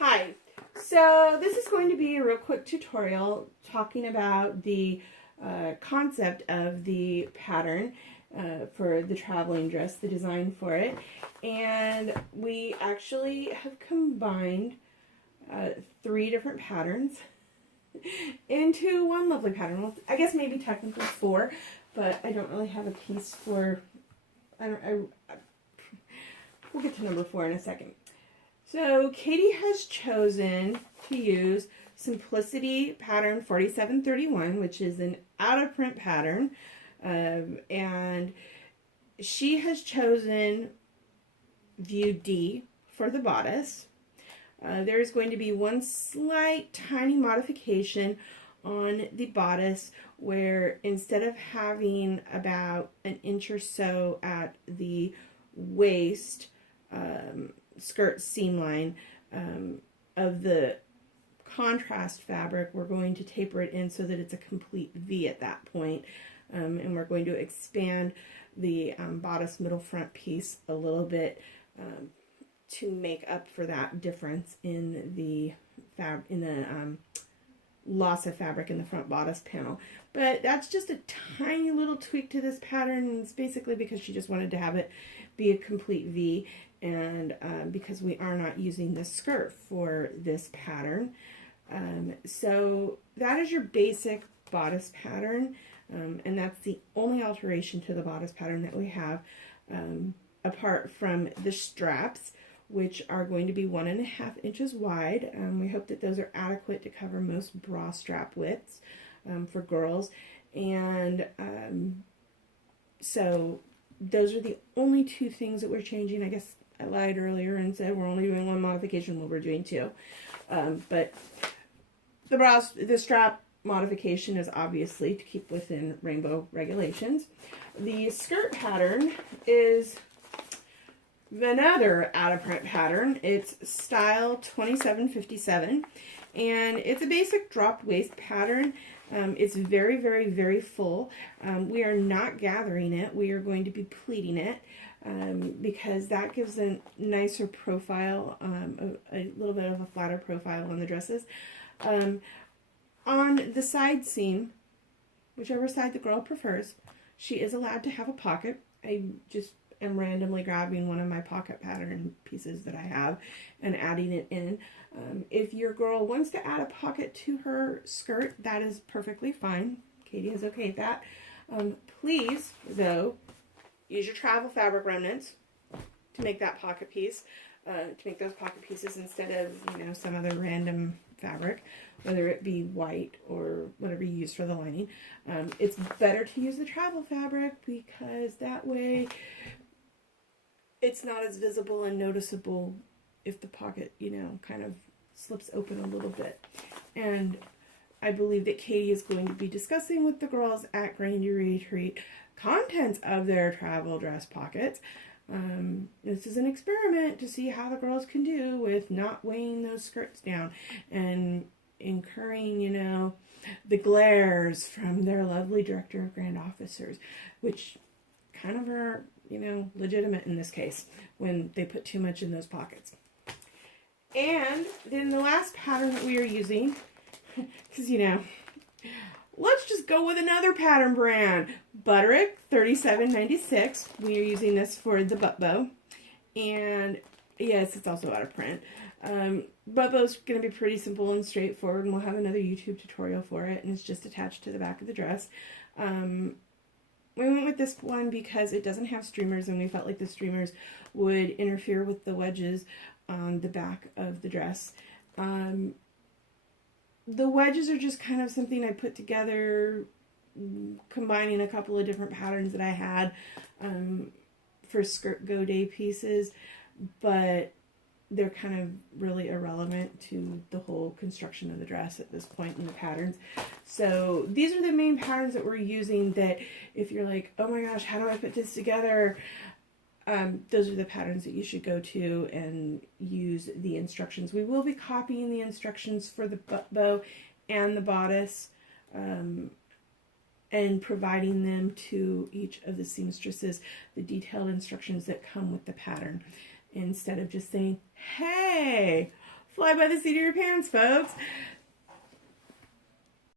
Hi, so this is going to be a real quick tutorial talking about the concept of the pattern for the traveling dress, the design for it. And we actually have combined 3 different patterns into one lovely pattern. Well, I guess maybe technically 4, but I don't really have a piece for, we'll get to number 4 in a second. So Katie has chosen to use Simplicity Pattern 4731, which is an out-of-print pattern, and she has chosen View D for the bodice. There's going to be one slight tiny modification on the bodice where instead of having about an inch or so at the waist, skirt seam line of the contrast fabric, we're going to taper it in so that it's a complete V at that point. And we're going to expand the bodice middle front piece a little bit to make up for that difference in the loss of fabric in the front bodice panel. But that's just a tiny little tweak to this pattern, and it's basically because she just wanted to have it be a complete V, and because we are not using the skirt for this pattern. So that is your basic bodice pattern, and that's the only alteration to the bodice pattern that we have, apart from the straps, which are going to be 1.5 inches wide. We hope that those are adequate to cover most bra strap widths for girls. And so those are the only 2 things that we're changing. I guess I lied earlier and said we're only doing 1 modification, well, we're doing 2. But the strap modification is obviously to keep within rainbow regulations. The skirt pattern is another out-of-print pattern. It's style 2757, and it's a basic dropped waist pattern. It's very, very, very full. We are not gathering it. We are going to be pleating it because that gives a nicer profile, a little bit of a flatter profile on the dresses. On the side seam, whichever side the girl prefers, she is allowed to have a pocket. I just am randomly grabbing one of my pocket pattern pieces that I have and adding it in. If your girl wants to add a pocket to her skirt, that is perfectly fine. Katie is okay with that. Please, though, use your travel fabric remnants to make that pocket piece, to make those pocket pieces instead of, some other random fabric, whether it be white or whatever you use for the lining. It's better to use the travel fabric because that way it's not as visible and noticeable if the pocket, kind of slips open a little bit. And I believe that Katie is going to be discussing with the girls at Grandy Retreat contents of their travel dress pockets. This is an experiment to see how the girls can do with not weighing those skirts down and incurring, the glares from their lovely director of grand officers, which kind of are, legitimate in this case when they put too much in those pockets. And then the last pattern that we are using, because, let's just go with another pattern brand. Butterick 3796. We are using this for the butt bow. And yes, it's also out of print. Butt bow's going to be pretty simple and straightforward, and we'll have another YouTube tutorial for it, and it's just attached to the back of the dress. We went with this one because it doesn't have streamers, and we felt like the streamers would interfere with the wedges on the back of the dress. The wedges are just kind of something I put together, combining a couple of different patterns that I had for skirt go day pieces, but they're kind of really irrelevant to the whole construction of the dress at this point in the patterns. So these are the main patterns that we're using, that if you're like, oh my gosh, how do I put this together? Those are the patterns that you should go to and use the instructions. We will be copying the instructions for the butt bow and the bodice and providing them to each of the seamstresses, the detailed instructions that come with the pattern, instead of just saying, hey, Fly by the seat of your pants, folks.